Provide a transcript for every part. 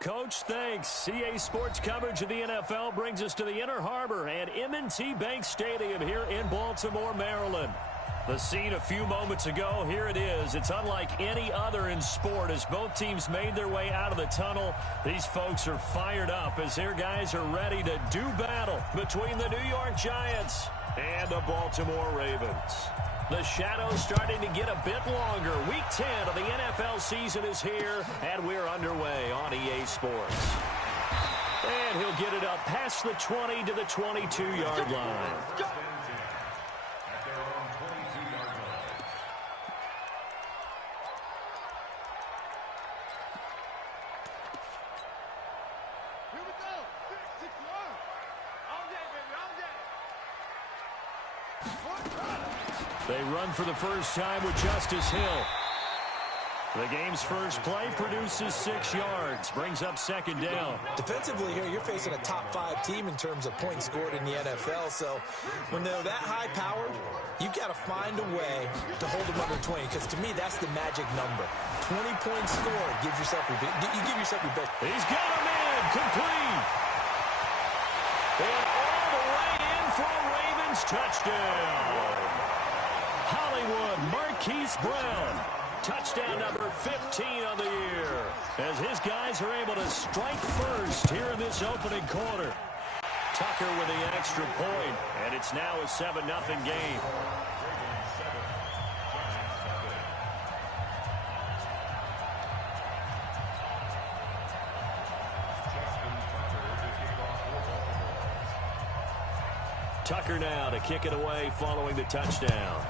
Coach, thanks. CA Sports coverage of the NFL brings us to the Inner Harbor at M&T Bank Stadium here in Baltimore, Maryland. The scene a few moments ago, here it is. It's unlike any other in sport as both teams made their way out of the tunnel. These folks are fired up as their guys are ready to do battle between the New York Giants and the Baltimore Ravens. The shadow's starting to get a bit longer. Week 10 of the NFL season is here, and we're underway on EA Sports. And he'll get it up past the 20 to the 22-yard line. They run for the first time with Justice Hill. The game's first play produces 6 yards, brings up second down. Defensively here, you're facing a top-5 team in terms of points scored in the NFL. So when they're that high-powered, you've got to find a way to hold them under 20. Because to me, that's the magic number. 20 points scored gives yourself your you give yourself your best. He's got him in, complete. And all the way in for a Ravens touchdown. Hollywood Marquise Brown. Touchdown number 15 on the year. As his guys are able to strike first here in this opening quarter. Tucker with the extra point, and it's now a 7-0 game. Tucker now to kick it away following the touchdown.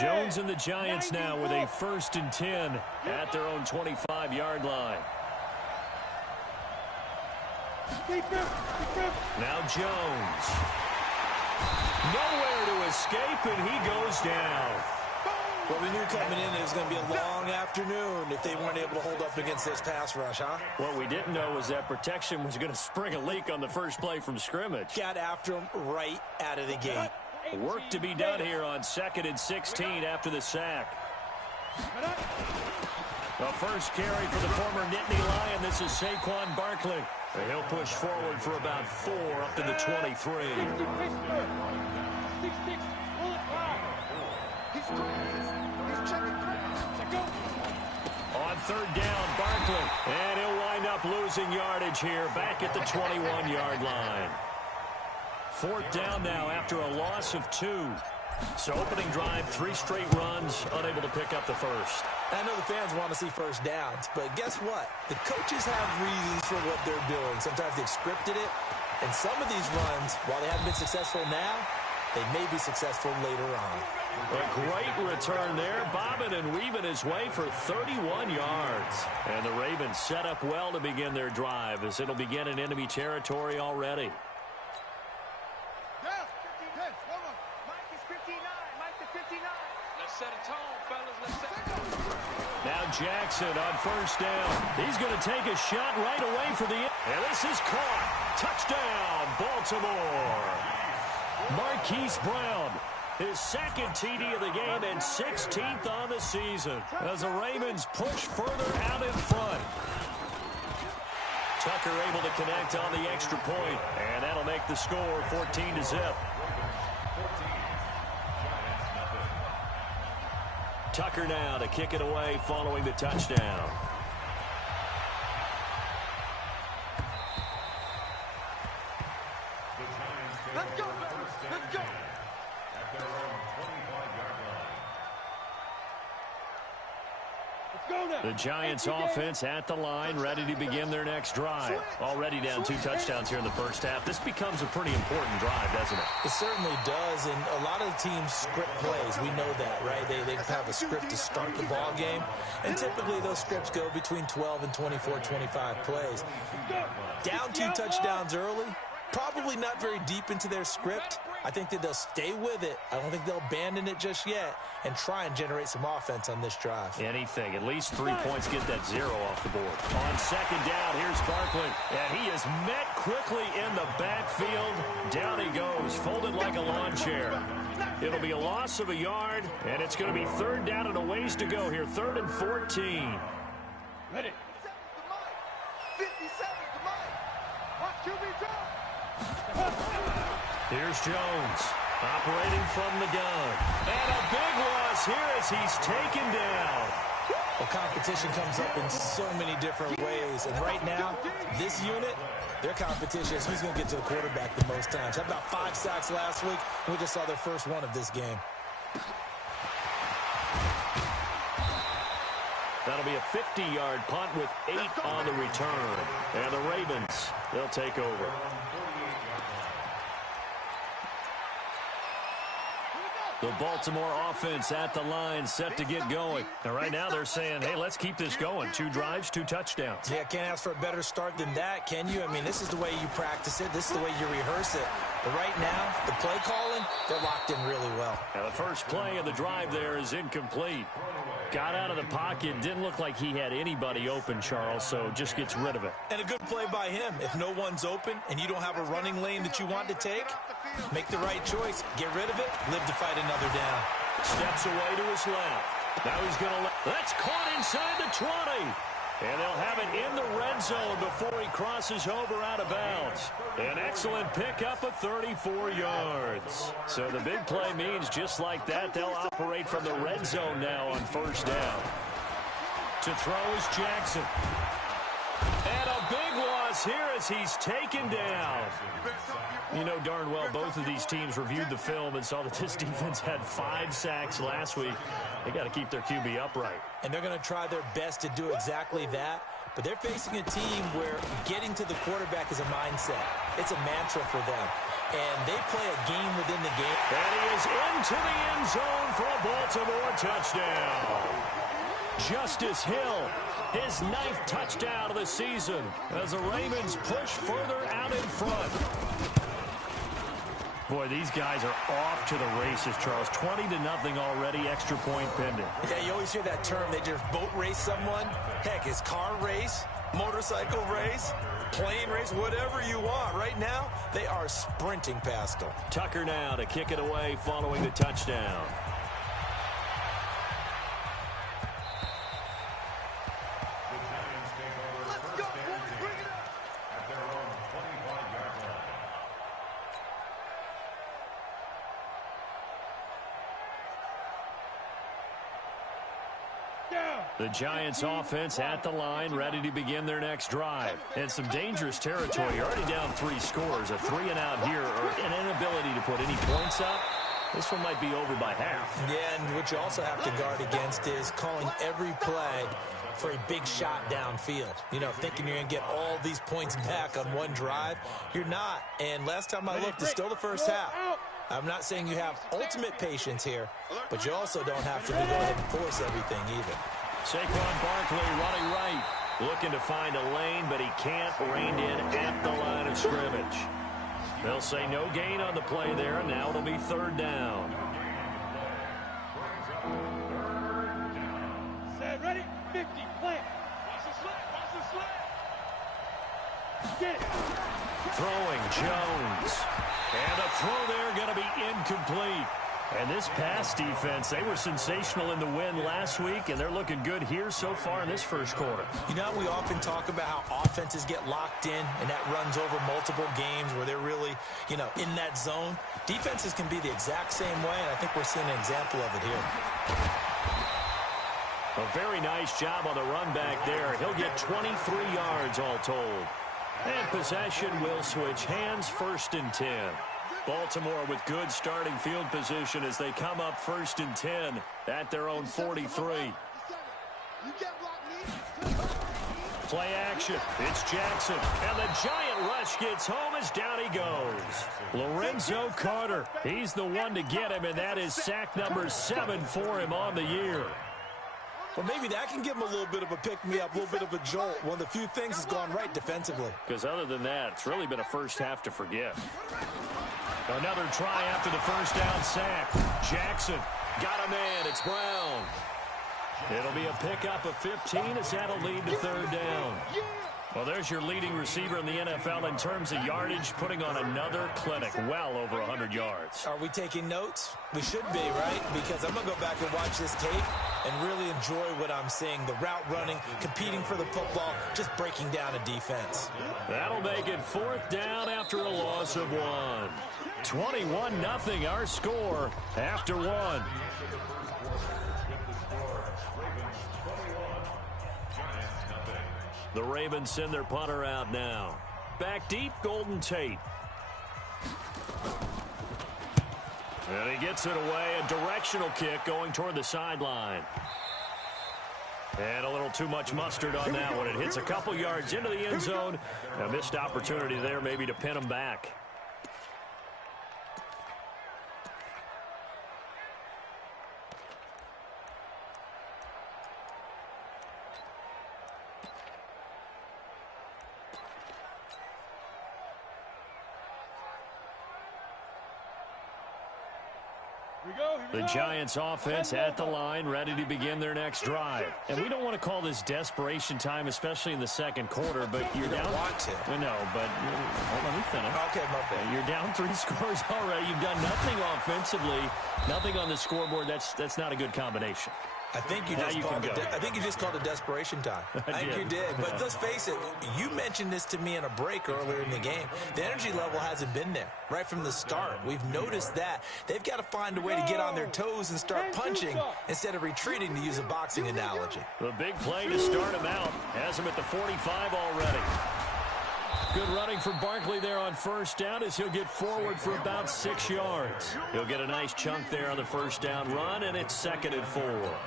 Jones and the Giants now with a 1st and 10 at their own 25-yard line. Now Jones. Nowhere to escape, and he goes down. Well, we knew coming in it was going to be a long afternoon if they weren't able to hold up against this pass rush, huh? What we didn't know was that protection was going to spring a leak on the first play from scrimmage. Got after him right out of the gate. Work to be done here on 2nd and 16 after the sack. The first carry for the former Nittany Lion. This is Saquon Barkley. He'll push forward for about 4 up to the 23. On 3rd down, Barkley. And he'll wind up losing yardage here back at the 21-yard line. 4th down now after a loss of 2. So opening drive, 3 straight runs, unable to pick up the first. I know the fans want to see first downs, but guess what? The coaches have reasons for what they're doing. Sometimes they've scripted it, and some of these runs, while they haven't been successful now, they may be successful later on. A great return there, bobbing and weaving his way for 31 yards. And the Ravens set up well to begin their drive as it'll begin in enemy territory already. Now Jackson on 1st down. He's going to take a shot right away for the end. And this is caught. Touchdown, Baltimore. Marquise Brown, his 2nd TD of the game and 16th on the season as the Ravens push further out in front. Tucker able to connect on the extra point, and that'll make the score 14-0. Tucker now to kick it away following the touchdown. Let's go. Let's go. The Giants offense at the line, ready to begin their next drive. Already down 2 touchdowns here in the first half. This becomes a pretty important drive, doesn't it? It certainly does, and a lot of the teams script plays. We know that, right? They have a script to start the ball game, and typically those scripts go between 12 and 24, 25 plays. Down 2 touchdowns early, Probably not very deep into their script. I think that they'll stay with it. I don't think they'll abandon it just yet and try and generate some offense on this drive. Anything. At least 3 points get that 0 off the board. On second down, here's Barkley. And he is met quickly in the backfield. Down he goes, folded like a lawn chair. It'll be a loss of a yard, and it's going to be third down and a ways to go here. 3rd and 14. Ready. 57 to Mike. Watch QB drop. Here's Jones, operating from the gun. And a big loss here as he's taken down. Well, competition comes up in so many different ways. And right now, this unit, their competition is who's going to get to the quarterback the most times. Had about 5 sacks last week, and we just saw their first one of this game. That'll be a 50-yard punt with 8 on the return. And the Ravens, they'll take over. The Baltimore offense at the line, set to get going. And right now they're saying, hey, let's keep this going. 2 drives, 2 touchdowns. Yeah, can't ask for a better start than that, can you? I mean, this is the way you practice it. This is the way you rehearse it. But right now, the play calling, they're locked in really well. And the first play of the drive there is incomplete. Got out of the pocket. Didn't look like he had anybody open, Charles, so just gets rid of it. And a good play by him. If no one's open and you don't have a running lane that you want to take, make the right choice. Get rid of it. Live to fight another down. Steps away to his left. Now he's going to that's caught inside the 20. And they'll have it in the red zone before he crosses over out of bounds. An excellent pickup of 34 yards. So the big play means just like that, they'll operate from the red zone now on first down. To throw is Jackson. And a big loss here as he's taken down. You know darn well both of these teams reviewed the film and saw that this defense had 5 sacks last week. They got to keep their QB upright. And they're going to try their best to do exactly that. But they're facing a team where getting to the quarterback is a mindset. It's a mantra for them. And they play a game within the game. And he is into the end zone for a Baltimore touchdown. Justice Hill, his 9th touchdown of the season as the Ravens push further out in front. Boy, these guys are off to the races, Charles. 20-0 already, extra point pending. Yeah, you always hear that term. They just boat race someone. Heck, it's car race, motorcycle race, plane race, whatever you want. Right now, they are sprinting past them. Tucker now to kick it away following the touchdown. The Giants offense at the line, ready to begin their next drive. And some dangerous territory. You're already down 3 scores. A 3-and-out here, or an inability to put any points up. This one might be over by half. Yeah, and what you also have to guard against is calling every play for a big shot downfield. You know, thinking you're going to get all these points back on one drive. You're not. And last time I looked, it's still the first half. I'm not saying you have ultimate patience here, but you also don't have to go ahead and force everything either. Saquon Barkley running right, looking to find a lane, but he can't rein in at the line of scrimmage. They'll say no gain on the play there, and now it'll be 3rd down. Set, ready, 50, plant. Watch the slide, Get it. Throwing Jones. And a throw there going to be incomplete. And this pass defense, they were sensational in the win last week, and they're looking good here so far in this first quarter. You know, we often talk about how offenses get locked in, and that runs over multiple games where they're really, you know, in that zone. Defenses can be the exact same way, and I think we're seeing an example of it here. A very nice job on the run back there. He'll get 23 yards all told. And possession will switch hands, 1st and 10. Baltimore with good starting field position as they come up 1st and 10 at their own 43. Play action. It's Jackson. And the giant rush gets home as down he goes. Lorenzo Carter. He's the one to get him, and that is sack number 7 for him on the year. Well, maybe that can give him a little bit of a pick-me-up, a little bit of a jolt. One of the few things that's gone right defensively. Because other than that, it's really been a first half to forget. Another try after the first down sack. Jackson got a man. It's Brown. It'll be a pickup of 15 as that'll lead to third down. Well, there's your leading receiver in the NFL in terms of yardage, putting on another clinic, well over 100 yards. Are we taking notes? We should be, right? Because I'm going to go back and watch this tape and really enjoy what I'm seeing. The route running, competing for the football, just breaking down a defense. That'll make it fourth down after a loss of 1. 21-0 our score after 1. The Ravens send their punter out now. Back deep, Golden Tate. And he gets it away. A directional kick going toward the sideline. And a little too much mustard on that one. It hits a couple yards into the end zone. A missed opportunity there maybe to pin him back. The Giants offense at the line, ready to begin their next drive. And we don't want to call this desperation time, especially in the second quarter, but you're down. Want to. No, but let me finish. Okay, my bad. You're down 3 scores already. You've done nothing offensively, nothing on the scoreboard. That's not a good combination. I think you just called it desperation time. I think you did. But let's face it, you mentioned this to me in a break earlier in the game. The energy level hasn't been there right from the start. We've noticed that. They've got to find a way to get on their toes and start punching instead of retreating, to use a boxing analogy. The big play to start him out. Has him at the 45 already. Good running from Barkley there on first down as he'll get forward for about 6 yards. He'll get a nice chunk there on the first down run, and it's 2nd and 4.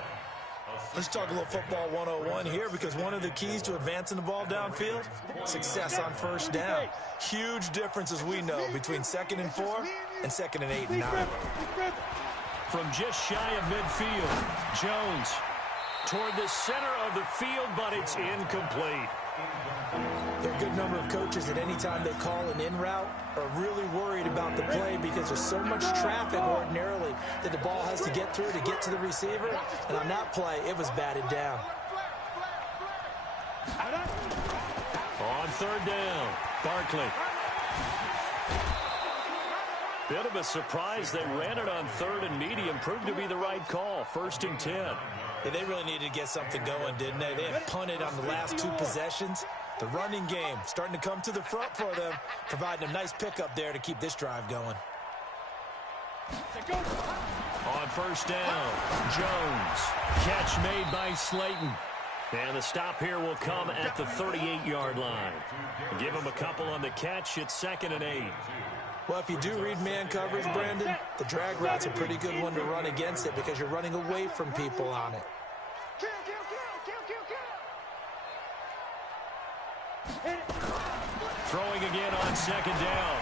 Let's talk a little football 101 here, because one of the keys to advancing the ball downfield, success on first down. Huge difference, as we know, between 2nd and 4 and 2nd and 8 and 9. From just shy of midfield, Jones toward the center of the field, but it's incomplete. There are a good number of coaches at any time they call an in route are really worried about the play, because there's so much traffic ordinarily that the ball has to get through to get to the receiver. And on that play, it was batted down. On third down, Barkley. Bit of a surprise. They ran it on 3rd and medium. Proved to be the right call. 1st and 10. Yeah, they really needed to get something going, didn't they? They had punted on the last 2 possessions. The running game starting to come to the front for them, providing a nice pickup there to keep this drive going. On first down, Jones. Catch made by Slayton. And the stop here will come at the 38-yard line. Give him a couple on the catch. It's 2nd and 8. Well, if you do read man coverage, Brandon, the drag route's a pretty good one to run against it, because you're running away from people on it. Throwing again on 2nd down.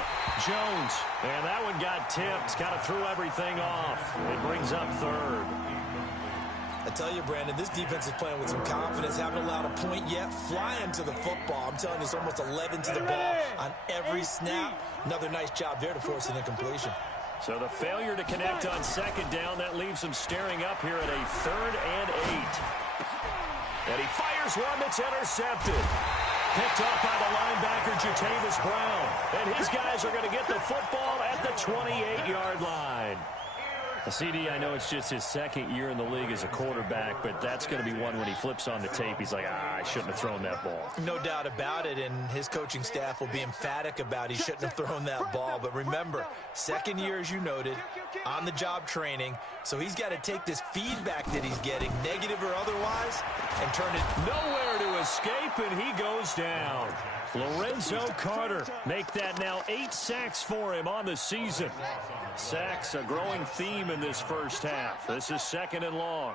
Jones. And that one got tipped. Kind of threw everything off. It brings up 3rd. I tell you, Brandon, this defense is playing with some confidence. Haven't allowed a point yet. Flying to the football. I'm telling you, it's almost 11 to the ball on every snap. Another nice job there to force an incompletion. So the failure to connect on 2nd down, that leaves him staring up here at a 3rd and 8. And he fires one that's intercepted. Picked up by the linebacker, Jatavis Brown. And his guys are going to get the football at the 28-yard line. CD, I know it's just his 2nd year in the league as a quarterback, but that's going to be one when he flips on the tape. He's like, I shouldn't have thrown that ball. No doubt about it, and his coaching staff will be emphatic about he shouldn't have thrown that ball. But remember, 2nd year, as you noted, on-the-job training, so he's got to take this feedback that he's getting, negative or otherwise, and turn it. Nowhere to escape, and he goes down. Lorenzo Carter make that now 8 sacks for him on the season. Sacks, a growing theme in this first half. This is 2nd and long.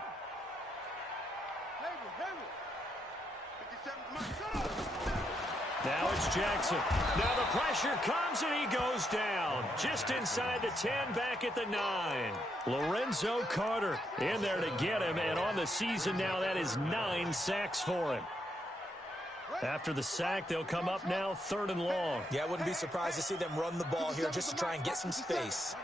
Now it's Jackson. Now the pressure comes and he goes down. Just inside the 10, back at the 9. Lorenzo Carter in there to get him. And on the season now, that is 9 sacks for him. After the sack, they'll come up now 3rd and long. Yeah, I wouldn't be surprised to see them run the ball here just to try and get some space.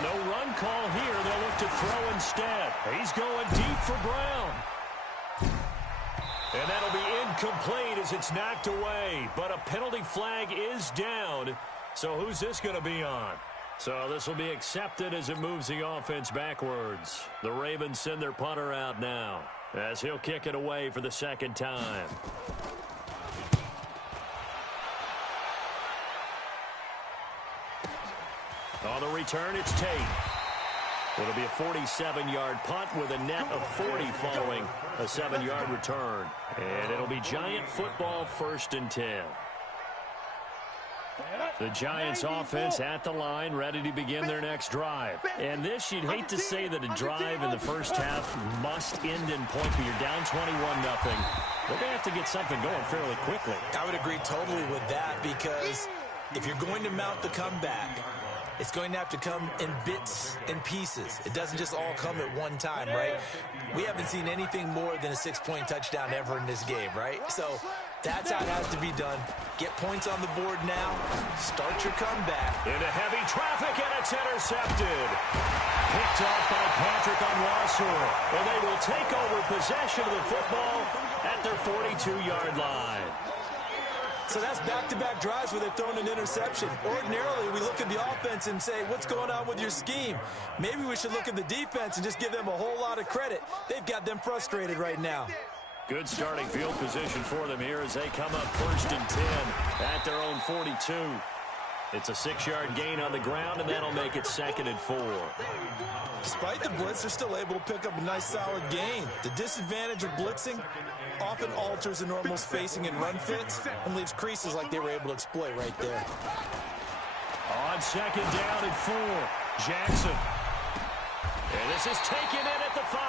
No run call here. They'll look to throw instead. He's going deep for Brown. And that'll be incomplete as it's knocked away. But a penalty flag is down. So who's this going to be on? So this will be accepted as it moves the offense backwards. The Ravens send their punter out now as he'll kick it away for the 2nd time. On the return, it's Tate. It'll be a 47-yard punt with a net of 40 following a 7-yard return. And it'll be Giant football 1st and 10. The Giants offense at the line, ready to begin their next drive. And this, you'd hate to say that a drive in the first half must end in points, but you're down 21-0. They're going to have to get something going fairly quickly. I would agree totally with that, because if you're going to mount the comeback, it's going to have to come in bits and pieces. It doesn't just all come at one time, right? We haven't seen anything more than a 6-point touchdown ever in this game, right? So that's how it has to be done. Get points on the board now. Start your comeback. Into heavy traffic, and it's intercepted. Picked off by Patrick Onwuasor. And they will take over possession of the football at their 42-yard line. So that's back-to-back drives where they're throwing an interception. Ordinarily, we look at the offense and say, what's going on with your scheme? Maybe we should look at the defense and just give them a whole lot of credit. They've got them frustrated right now. Good starting field position for them here as they come up 1st and 10 at their own 42. It's a 6-yard gain on the ground, and that'll make it 2nd and 4. Despite the blitz, they're still able to pick up a nice, solid gain. The disadvantage of blitzing often alters the normal spacing and run fits and leaves creases like they were able to exploit right there. On 2nd down and 4, Jackson. And this is taken in at the 5.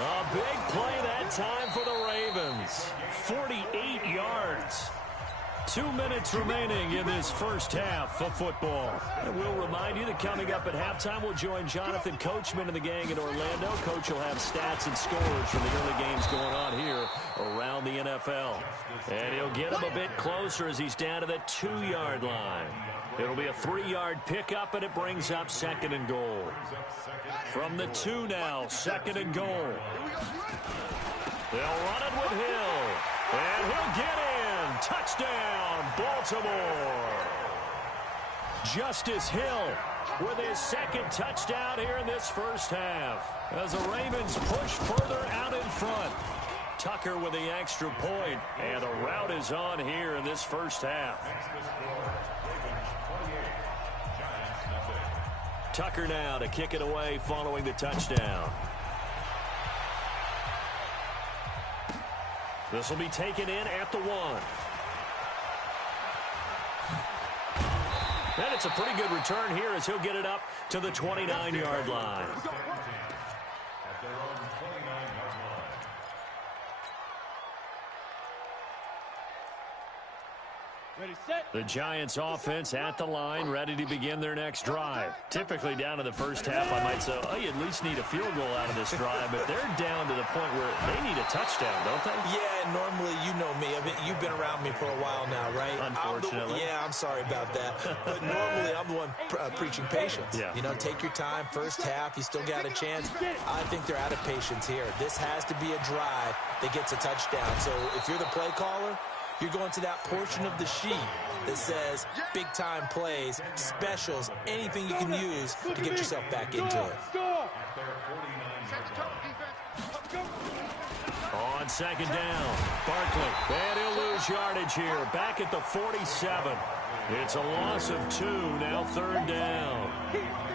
A big play that time for the Ravens. 48 yards. 2 minutes remaining in this first half of football. And we'll remind you that coming up at halftime, we'll join Jonathan Coachman and the gang in Orlando. Coach will have stats and scores from the early games going on here around the NFL. And he'll get him a bit closer as he's down to the 2-yard line. It'll be a 3-yard pickup, and it brings up 2nd and goal. From the 2 now, 2nd and goal. They'll run it with Hill. And he'll get in. Touchdown, Baltimore. Justice Hill with his 2nd touchdown here in this first half. As the Ravens push further out in front. Tucker with the extra point. And the route is on here in this first half. Tucker now to kick it away following the touchdown. This will be taken in at the 1. And it's a pretty good return here as he'll get it up to the 29-yard line. Ready, set. The Giants offense at the line, ready to begin their next drive. Typically down to the first half, I might say, oh, you at least need a field goal out of this drive, but they're down to the point where they need a touchdown, don't they? Yeah, normally, you know me. I mean, you've been around me for a while now, right? Unfortunately. I'm sorry about that. But normally, I'm the one preaching patience. Yeah. You know, take your time. First half, you still got a chance. I think they're out of patience here. This has to be a drive that gets a touchdown. So if you're the play caller, you're going to that portion of the sheet that says big-time plays, specials, anything you can use to get yourself back into it. On 2nd down, Barkley. And he'll lose yardage here. Back at the 47. It's a loss of 2. Now 3rd down.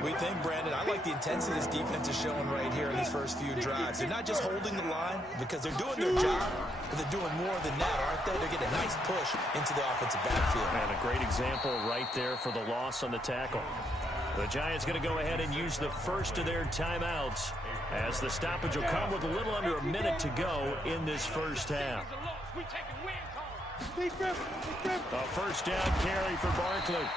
We think, Brandon, I like the intensity this defense is showing right here in these first few drives. They're not just holding the line because they're doing their job, but they're doing more than that, aren't they? They're getting a nice push into the offensive backfield. And a great example right there for the loss on the tackle. The Giants going to go ahead and use the first of their timeouts, as the stoppage will come with a little under a minute to go in this first half. A first down carry for Barkley.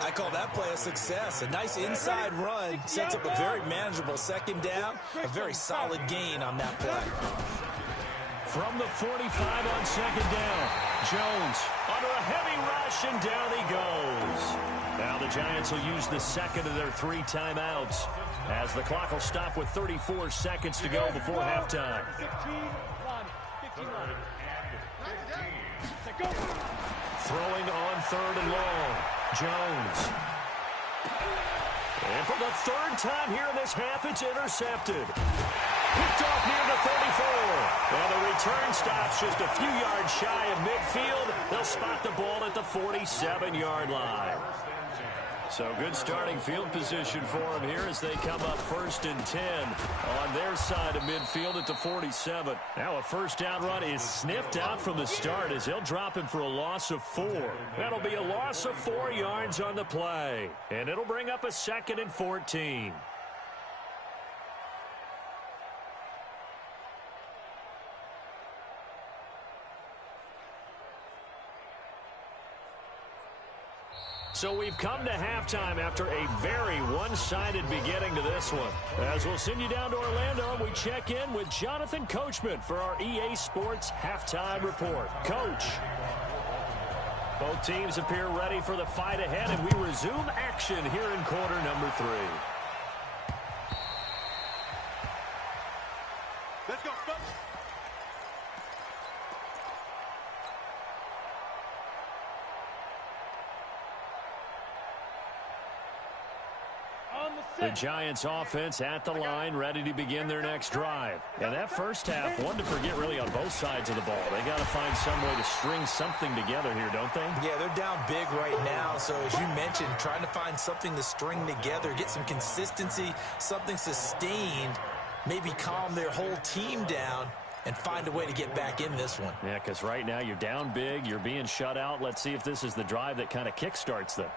I call that play a success. A nice inside run sets up a very manageable second down. A very solid gain on that play. From the 45 on second down, Jones under a heavy rush, and down he goes. Now the Giants will use the second of their 3 timeouts, as the clock will stop with 34 seconds to go before halftime. Throwing on third and long, Jones. And for the third time here in this half, it's intercepted. Picked off near the 34. And the return stops just a few yards shy of midfield. They'll spot the ball at the 47-yard line. So good starting field position for them here as they come up 1st and 10 on their side of midfield at the 47. Now a first down run is sniffed out from the start as they'll drop him for a loss of 4. That'll be a loss of 4 yards on the play. And it'll bring up a 2nd and 14. So we've come to halftime after a very one-sided beginning to this one. As we'll send you down to Orlando, we check in with Jonathan Coachman for our EA Sports Halftime Report. Coach. Both teams appear ready for the fight ahead, and we resume action here in quarter number 3. Let's go, folks. The Giants offense at the line, ready to begin their next drive. And that first half, one to forget really on both sides of the ball. They got to find some way to string something together here, don't they? Yeah, they're down big right now. So as you mentioned, trying to find something to string together, get some consistency, something sustained, maybe calm their whole team down and find a way to get back in this one. Yeah, because right now you're down big, you're being shut out. Let's see if this is the drive that kind of kickstarts them.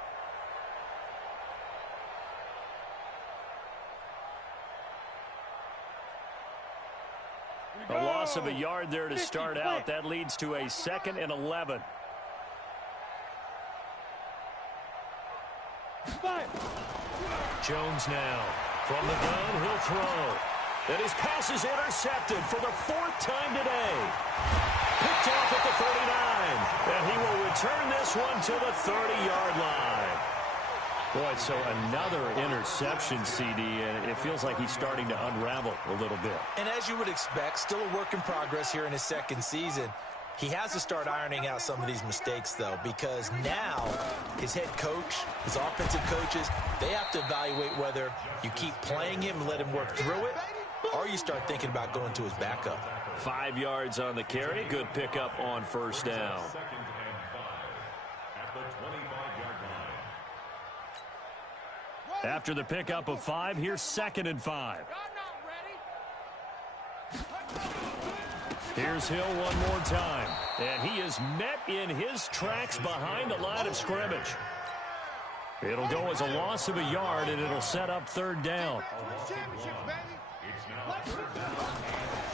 A loss of a yard there to start out. That leads to a 2nd and 11. Jones now. From the gun, he'll throw. And his pass is intercepted for the 4th time today. Picked off at the 39. And he will return this one to the 30-yard line. Boy, so another interception, CD, and it feels like he's starting to unravel a little bit. And as you would expect, still a work in progress here in his 2nd season. He has to start ironing out some of these mistakes, though, because now his head coach, his offensive coaches, they have to evaluate whether you keep playing him and let him work through it, or you start thinking about going to his backup. 5 yards on the carry. Good pickup on first down. After the pickup of 5, here's 2nd and 5. Here's Hill one more time. And he is met in his tracks behind the line of scrimmage. It'll go as a loss of a yard, and it'll set up 3rd down.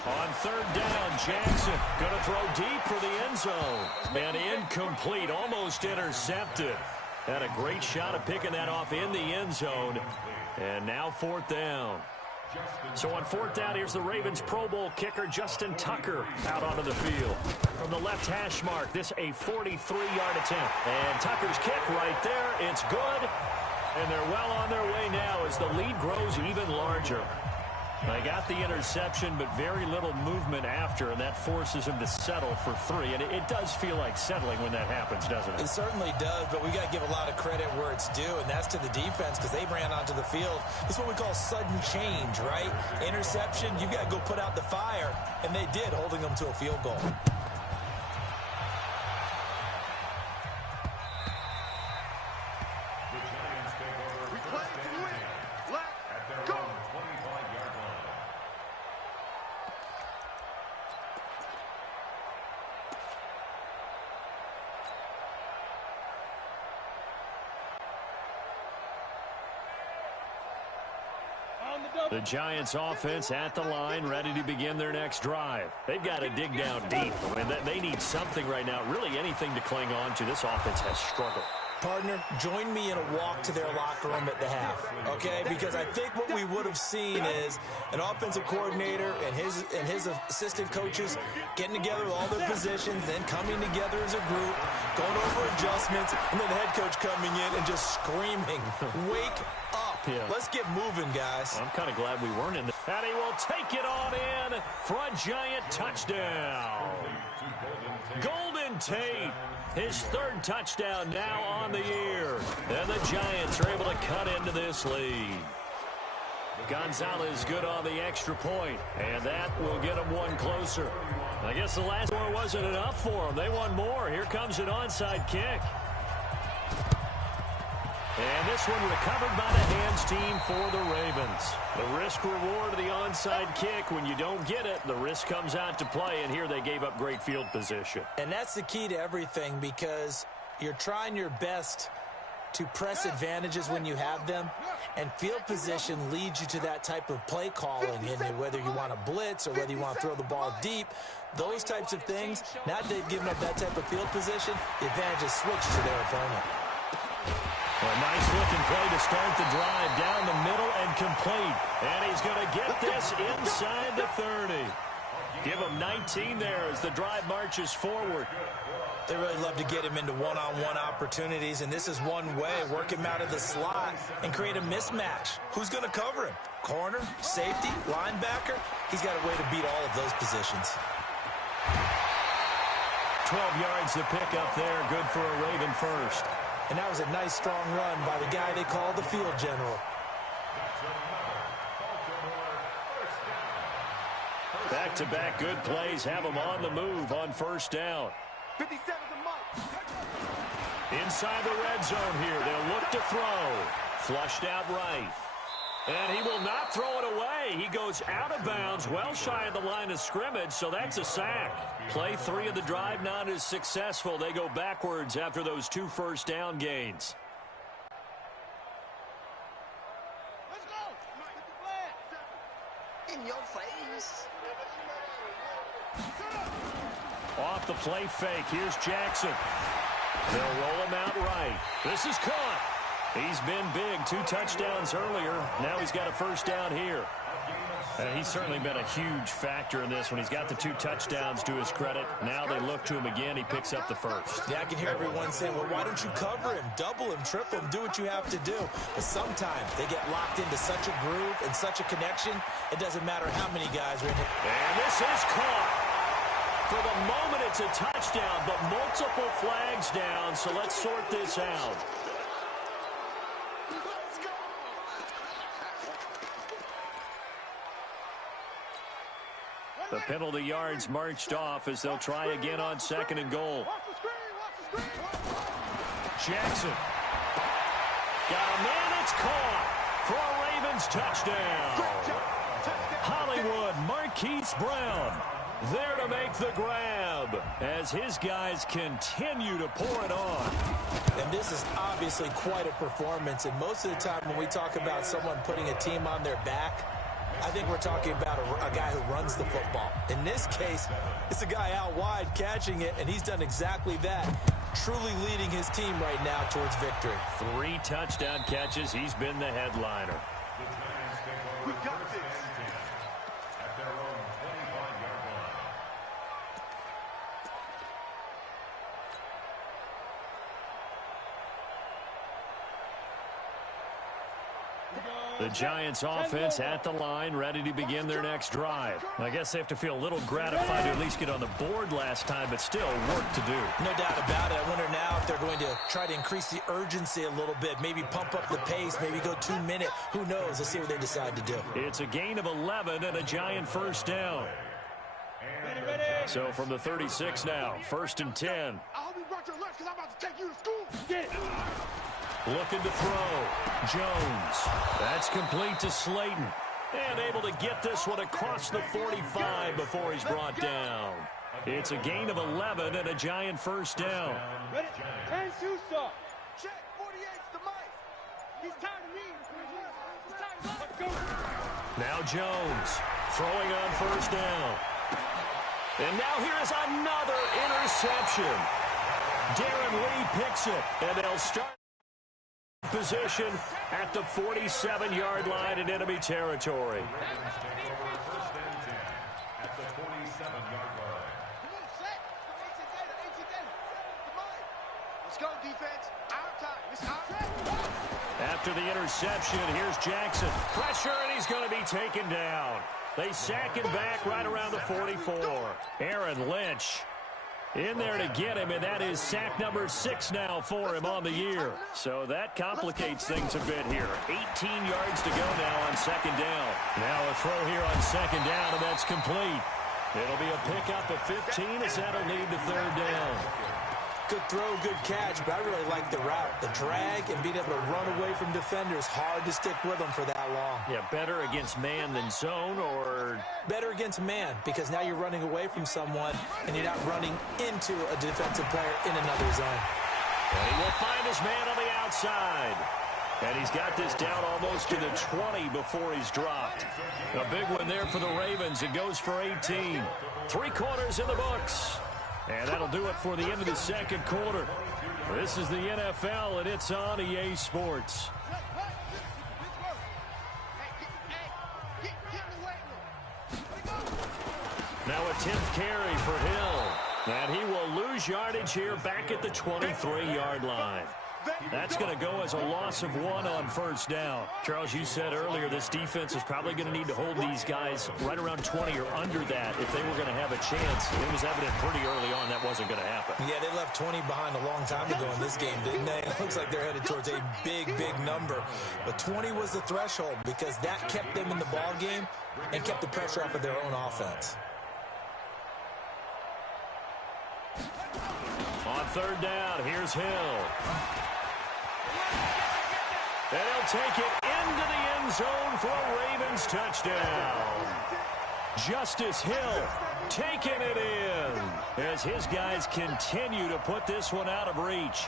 On 3rd down, Jackson going to throw deep for the end zone. And incomplete, almost intercepted. Had a great shot of picking that off in the end zone. And now 4th down. So on 4th down, here's the Ravens Pro Bowl kicker, Justin Tucker, out onto the field. From the left hash mark, this a 43-yard attempt. And Tucker's kick right there. It's good. And they're well on their way now as the lead grows even larger. They got the interception, but very little movement after, and that forces him to settle for 3. And it does feel like settling when that happens, doesn't it? It certainly does, but we got to give a lot of credit where it's due, and that's to the defense because they ran onto the field. This is what we call sudden change, right? Interception, you got to go put out the fire, and they did, holding them to a field goal. The Giants offense at the line, ready to begin their next drive. They've got to dig down deep. I mean, they need something right now, really anything to cling on to. This offense has struggled. Partner, join me in a walk to their locker room at the half, okay? Because I think what we would have seen is an offensive coordinator and his assistant coaches getting together with all their positions, then coming together as a group, going over adjustments, and then the head coach coming in and just screaming, wake up. Yeah. Let's get moving, guys. I'm kind of glad we weren't in there. And he will take it on in for a Giant touchdown. Golden Tate, his third touchdown now on the year. And the Giants are able to cut into this lead. Gonzalez good on the extra point, and that will get them one closer. I guess the last one wasn't enough for them. They want more. Here comes an onside kick. And this one recovered by the hands team for the Ravens. The risk-reward of the onside kick, when you don't get it, the risk comes out to play, and here they gave up great field position. And that's the key to everything, because you're trying your best to press advantages when you have them, and field position leads you to that type of play calling, and whether you want to blitz or whether you want to throw the ball deep, those types of things. Now that they've given up that type of field position, the advantage is switched to their opponent. A nice-looking play to start the drive down the middle and complete. And he's going to get this inside the 30. Give him 19 there as the drive marches forward. They really love to get him into one-on-one opportunities, and this is one way. Work him out of the slot and create a mismatch. Who's going to cover him? Corner, safety, linebacker? He's got a way to beat all of those positions. 12 yards to pick up there. Good for a Raven first. And that was a nice, strong run by the guy they call the field general. Back-to-back good plays have them on the move on first down. 57 to Mike. Inside the red zone here. They'll look to throw. Flushed out right. And he will not throw it away. He goes out of bounds, well shy of the line of scrimmage, so that's a sack. Play 3 of the drive not as successful. They go backwards after those 2 first down gains. Let's go. In your face. Off the play fake. Here's Jackson. They'll roll him out right. This is caught. He's been big. 2 touchdowns earlier. Now he's got a first down here. And he's certainly been a huge factor in this when he's got the 2 touchdowns to his credit. Now they look to him again. He picks up the first. Yeah, I can hear everyone saying, well, why don't you cover him, double him, triple him, do what you have to do. But sometimes they get locked into such a groove and such a connection, it doesn't matter how many guys are in it. And this is caught. For the moment, it's a touchdown, but multiple flags down, so let's sort this out. The penalty yards marched off as they'll try again on 2nd and goal. Jackson. Got a man, it's caught for a Ravens touchdown. Hollywood, Marquise Brown there to make the grab as his guys continue to pour it on. And this is obviously quite a performance, and most of the time when we talk about someone putting a team on their back, I think we're talking about a guy who runs the football. In this case, it's a guy out wide catching it, and he's done exactly that, truly leading his team right now towards victory. 3 touchdown catches. He's been the headliner. We got this. At their own 25-yard line. The Giants offense at the line, ready to begin their next drive. I guess they have to feel a little gratified to at least get on the board last time, but still work to do. No doubt about it. I wonder now if they're going to try to increase the urgency a little bit, maybe pump up the pace, maybe go 2-minute. Who knows? Let's see what they decide to do. It's a gain of 11 and a Giant first down. So from the 36 now, 1st and 10. I hope you brought your lunch because I'm about to take you to school. Get it. Looking to throw. Jones. That's complete to Slayton. And able to get this one across the 45 before he's brought down. It's a gain of 11 and a Giant first down. Ready? 10 shoes off. Check. 48's the mic. He's tired of me. He's tired of us. Let's go. Now Jones throwing on first down. And now here is another interception. Darren Lee picks it, and they'll start position at the 47-yard line in enemy territory. First and 10 at the 47-yard line. Let's go, defense. Our time. It's our time. After the interception, here's Jackson. Pressure, and he's going to be taken down. They sack him back right around the 44. Aaron Lynch in there to get him, and that is sack number 6 now for him on the year. So that complicates things a bit here. 18 yards to go now on second down. Now a throw here on second down, and that's complete. It'll be a pickup of 15 as that'll lead to third down. Good throw, good catch, but I really like the route. The drag and being able to run away from defenders, hard to stick with them for that long. Yeah, better against man than zone, or? Better against man, because now you're running away from someone and you're not running into a defensive player in another zone. And he will find his man on the outside. And he's got this down almost to the 20 before he's dropped. A big one there for the Ravens. It goes for 18. 3 quarters in the books. And that'll do it for the end of the second quarter. This is the NFL, and it's on EA Sports. Now a 10th carry for Hill. And he will lose yardage here back at the 23-yard line. That's going to go as a loss of 1 on first down. Charles, you said earlier this defense is probably going to need to hold these guys right around 20 or under that if they were going to have a chance. It was evident pretty early on that wasn't going to happen. Yeah, they left 20 behind a long time ago in this game, didn't they? It looks like they're headed towards a big, big number. But 20 was the threshold because that kept them in the ball game and kept the pressure off of their own offense. On third down, here's Hill. And he'll take it into the end zone for a Ravens touchdown. Justice Hill taking it in as his guys continue to put this one out of reach.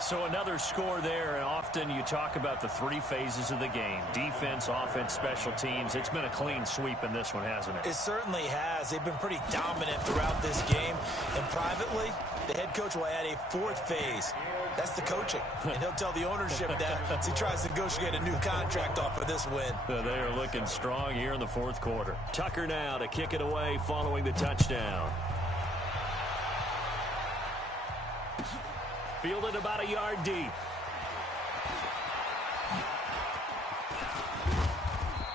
So another score there, and often you talk about the 3 phases of the game. Defense, offense, special teams. It's been a clean sweep in this one, hasn't it? It certainly has. They've been pretty dominant throughout this game. And privately, the head coach will add a 4th phase. That's the coaching. And he'll tell the ownership that as he tries to negotiate a new contract off of this win. They are looking strong here in the 4th quarter. Tucker now to kick it away following the touchdown. Fielded about a yard deep.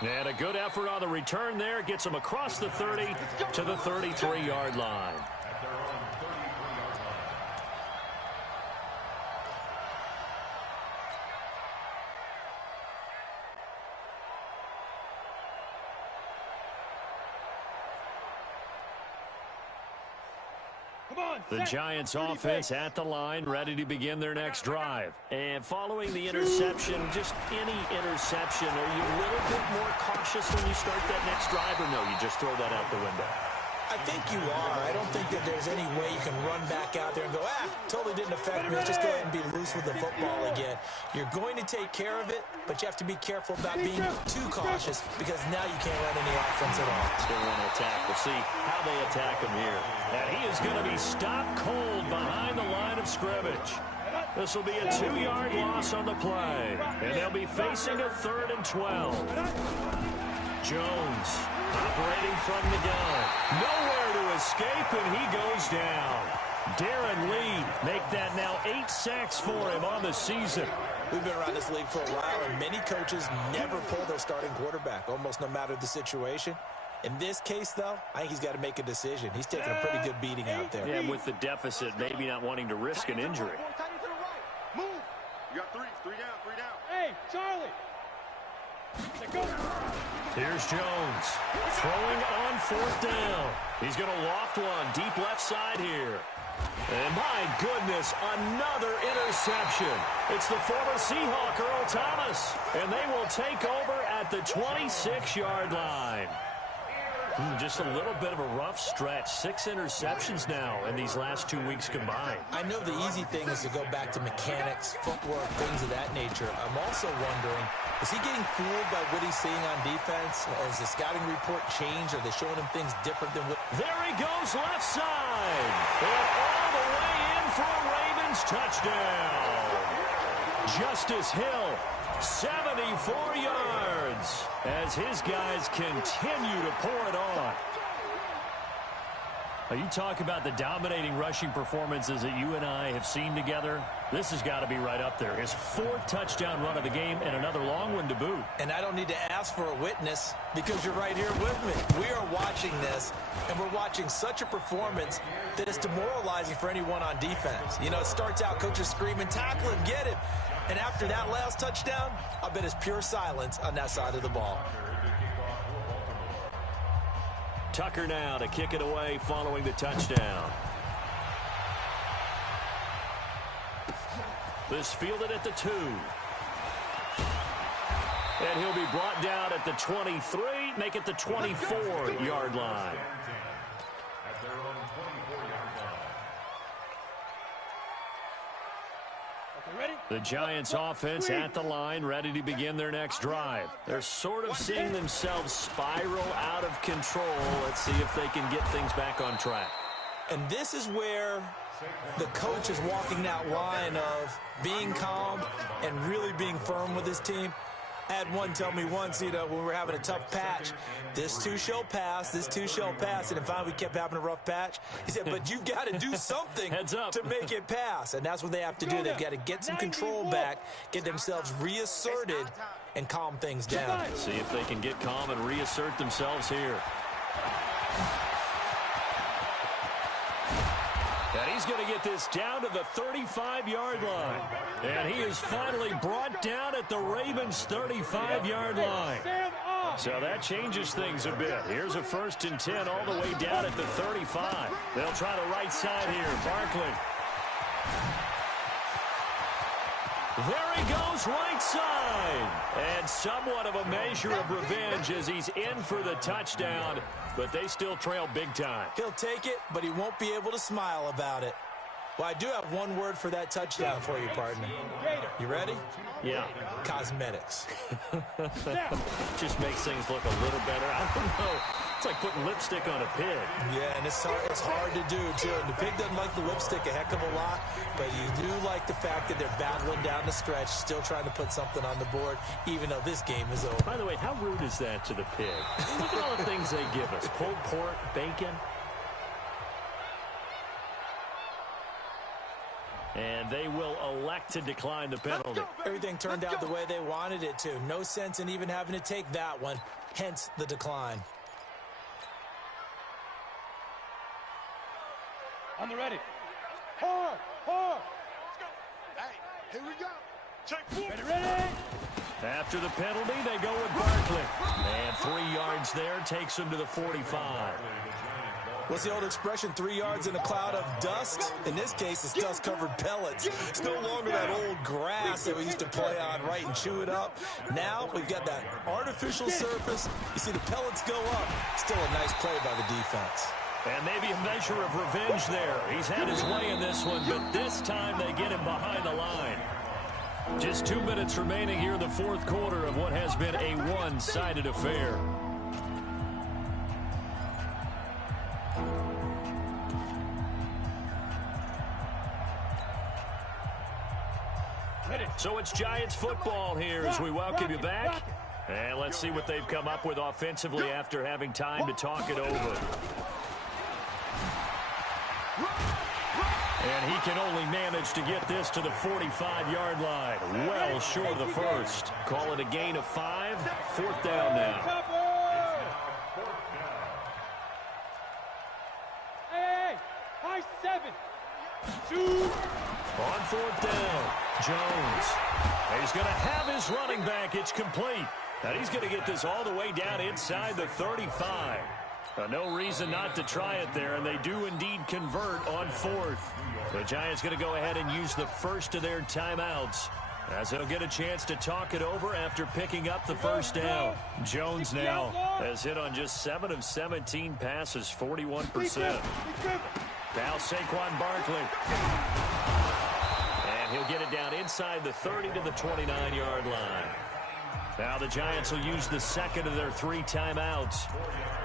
And a good effort on the return there. Gets him across the 30 to the 33-yard line. At their own 33-yard line. The Giants offense at the line, ready to begin their next drive. And following the interception, just any interception, are you a little bit more cautious when you start that next drive, or no, you just throw that out the window? I think you are. I don't think that there's any way you can run back out there and go, totally didn't affect me. Let's just go ahead and be loose with the football again. You're going to take care of it, but you have to be careful about being too cautious because now you can't run any offense at all. Still want to attack. We'll see how they attack him here. And he is going to be stopped cold behind the line of scrimmage. This will be a 2-yard loss on the play. And they'll be facing a 3rd and 12. Jones operating from the gun. Nowhere to escape, and he goes down. Darren Lee make that now 8 sacks for him on the season. We've been around this league for a while, and many coaches never pull their starting quarterback, almost no matter the situation. In this case, though, I think he's got to make a decision. He's taking a pretty good beating out there. Yeah, with the deficit, maybe not wanting to risk an injury. Move. You got 3 down. Hey, Charlie. Here's Jones throwing on 4th down. He's going to loft one deep left side here. And my goodness, another interception. It's the former Seahawk, Earl Thomas. And they will take over at the 26-yard line. Just a little bit of a rough stretch. 6 interceptions now in these last 2 weeks combined. I know the easy thing is to go back to mechanics, footwork, things of that nature. I'm also wondering, is he getting fooled by what he's seeing on defense? Has the scouting report changed? Are they showing him things different than what... There he goes left side. And all the way in for a Ravens touchdown. Justice Hill, 74 yards as his guys continue to pour it on. You talk about the dominating rushing performances that you and I have seen together. This has got to be right up there. His 4th touchdown run of the game and another long one to boot. And I don't need to ask for a witness because you're right here with me. We are watching this, and we're watching such a performance that is demoralizing for anyone on defense. You know, it starts out, coaches screaming, tackle him, get him. And after that last touchdown, I bet it's pure silence on that side of the ball. Tucker now to kick it away following the touchdown. This fielded at the 2. And he'll be brought down at the 23, make it the 24-yard line. The Giants offense at the line, ready to begin their next drive. They're sort of seeing themselves spiral out of control. Let's see if they can get things back on track. And this is where the coach is walking that line of being calm and really being firm with his team. I had one tell me once, you know, when we were having a tough patch, this too shall pass, this too shall pass. And finally we kept having a rough patch. He said, but you've got to do something to make it pass. And that's what they have to do. They've got to get some control back, get themselves reasserted, and calm things down. See if they can get calm and reassert themselves here. And he's going to get this down to the 35-yard line. And he is finally brought down at the Ravens' 35-yard line. So that changes things a bit. Here's a 1st and 10 all the way down at the 35. They'll try the right side here. Barkley. There he goes, right side. And somewhat of a measure of revenge as he's in for the touchdown, but they still trail big time. He'll take it, but he won't be able to smile about it. Well, I do have one word for that touchdown for you, partner. You ready? Yeah. Cosmetics. Just makes things look a little better. I don't know. It's like putting lipstick on a pig. Yeah, and it's hard to do, too. And the pig doesn't like the lipstick a heck of a lot, but you do like the fact that they're battling down the stretch, still trying to put something on the board, even though this game is over. By the way, how rude is that to the pig? Look at all the things they give us. Pulled pork, bacon. And they will elect to decline the penalty. Everything turned out the way they wanted it to. No sense in even having to take that one, hence the decline. On the ready. Hard. Hey, here we go. Check 4. Ready. After the penalty, they go with Barkley. And 3 yards there takes him to the 45. What's the old expression, 3 yards in a cloud of dust? In this case, it's dust-covered pellets. It's no longer that old grass that we used to play on, right, and chew it up. Now we've got that artificial surface. You see the pellets go up. Still a nice play by the defense. And maybe a measure of revenge there. He's had his way in this one, but this time they get him behind the line. Just 2 minutes remaining here in the 4th quarter of what has been a one-sided affair. So it's Giants football here as we welcome you back. And let's see what they've come up with offensively after having time to talk it over. And he can only manage to get this to the 45-yard line. Well short of the first. Call it a gain of 5. 4th down now. Hey, high 7. 2. On 4th down, Jones. And he's going to have his running back. It's complete. And he's going to get this all the way down inside the 35. No reason not to try it there, and they do indeed convert on 4th. The Giants going to go ahead and use the first of their timeouts as he'll get a chance to talk it over after picking up the first down. Jones now has hit on just 7 of 17 passes, 41%. Now Saquon Barkley. And he'll get it down inside the 30 to the 29-yard line. Now the Giants will use the second of their 3 timeouts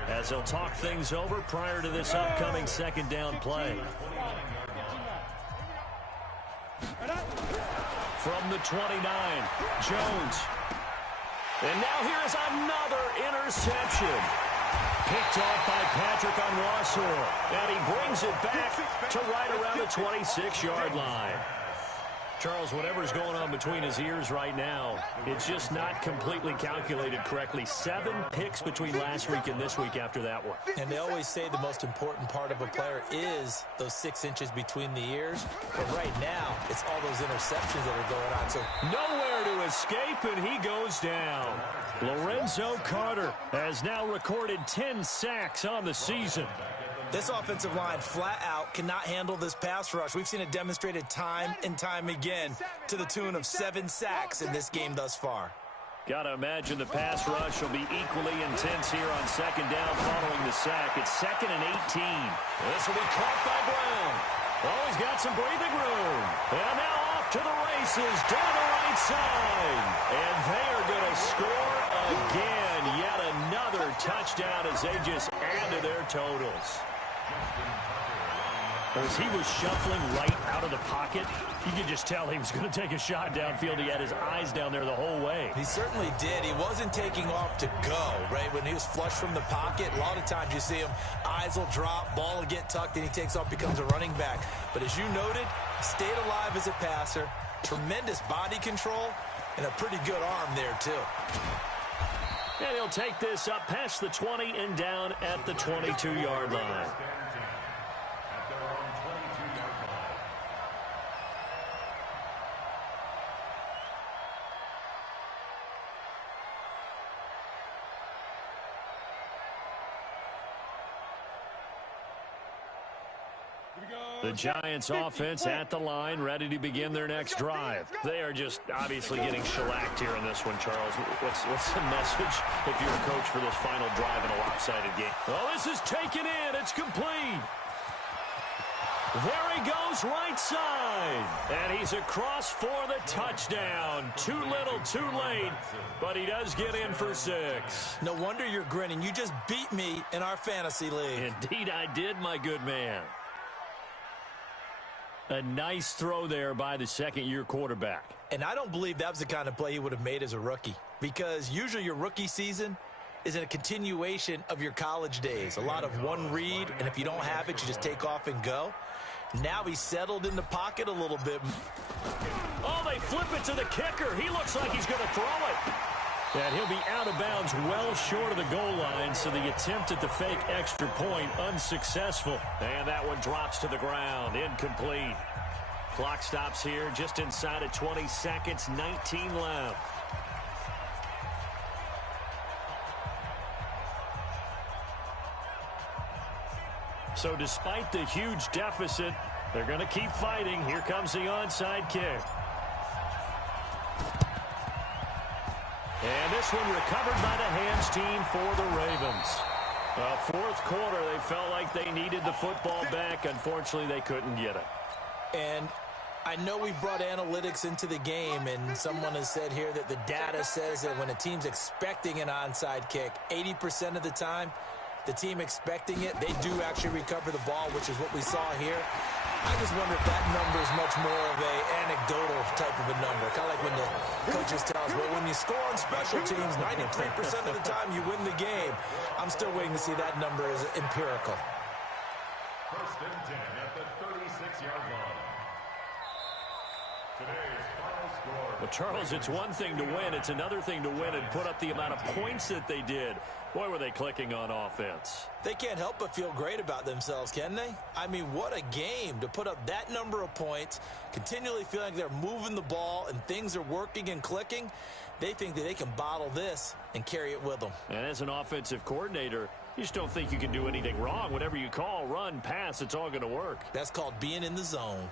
as they'll talk things over prior to this upcoming second down play. From the 29, Jones. And now here's another interception. Picked off by Patrick Onwuasor. And he brings it back to right around the 26-yard line. Charles, whatever's going on between his ears right now, it's just not completely calculated correctly. 7 picks between last week and this week after that one. And they always say the most important part of a player is those 6 inches between the ears. But right now, it's all those interceptions that are going on. So nowhere to escape, and he goes down. Lorenzo Carter has now recorded 10 sacks on the season. This offensive line flat out cannot handle this pass rush. We've seen it demonstrated time and time again to the tune of 7 sacks in this game thus far. Got to imagine the pass rush will be equally intense here on second down following the sack. It's 2nd and 18. This will be caught by Brown. Oh, he's got some breathing room. And now off to the races down the right side. And they are going to score again. Yet another touchdown as they just add to their totals. As he was shuffling right out of the pocket, you could just tell he was going to take a shot downfield. He had his eyes down there the whole way. He certainly did. He wasn't taking off to go, right? When he was flush from the pocket, a lot of times you see him, eyes will drop, ball will get tucked, and he takes off, becomes a running back. But as you noted, stayed alive as a passer, tremendous body control, and a pretty good arm there, too. And he'll take this up past the 20 and down at the 22-yard line. The Giants offense at the line, ready to begin their next drive. They are just obviously getting shellacked here in this one, Charles. What's the message if you're a coach for this final drive in a lopsided game? Oh, this is taken in. It's complete. There he goes right side. And he's across for the touchdown. Too little, too late. But he does get in for 6. No wonder you're grinning. You just beat me in our fantasy league. Indeed I did, my good man. A nice throw there by the second-year quarterback. And I don't believe that was the kind of play he would have made as a rookie. Because usually your rookie season is a continuation of your college days. A lot of one read, and if you don't have it, you just take off and go. Now he's settled in the pocket a little bit. Oh, they flip it to the kicker. He looks like he's going to throw it. And he'll be out of bounds well short of the goal line, so the attempt at the fake extra point unsuccessful. And that one drops to the ground, incomplete. Clock stops here just inside of 20 seconds, 19 left. So despite the huge deficit, they're going to keep fighting. Here comes the onside kick. And this one recovered by the hands team for the Ravens. Fourth quarter, they felt like they needed the football back. Unfortunately, they couldn't get it. And I know we brought analytics into the game, and someone has said here that the data says that when a team's expecting an onside kick, 80% of the time, the team expecting it, they do actually recover the ball, which is what we saw here. I just wonder if that number is much more of a anecdotal type of a number. Kind of like when the coaches tell us, well, when you score on special teams, 93% of the time you win the game. I'm still waiting to see that number as empirical. First and 10 at the 36-yard line. Today's final score. Well, Charles, it's one thing to win. It's another thing to win and put up the amount of points that they did. Boy, were they clicking on offense. They can't help but feel great about themselves, can they? I mean, what a game to put up that number of points, continually feeling like they're moving the ball and things are working and clicking. They think that they can bottle this and carry it with them. And as an offensive coordinator, you just don't think you can do anything wrong. Whatever you call, run, pass, it's all going to work. That's called being in the zone.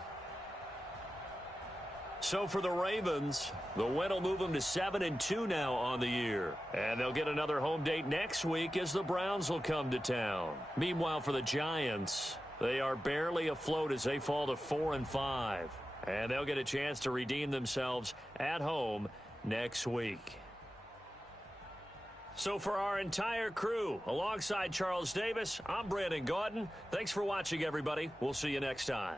So for the Ravens, the win will move them to 7-2 now on the year. And they'll get another home date next week as the Browns will come to town. Meanwhile, for the Giants, they are barely afloat as they fall to 4-5. And they'll get a chance to redeem themselves at home next week. So for our entire crew, alongside Charles Davis, I'm Brandon Gaudin. Thanks for watching, everybody. We'll see you next time.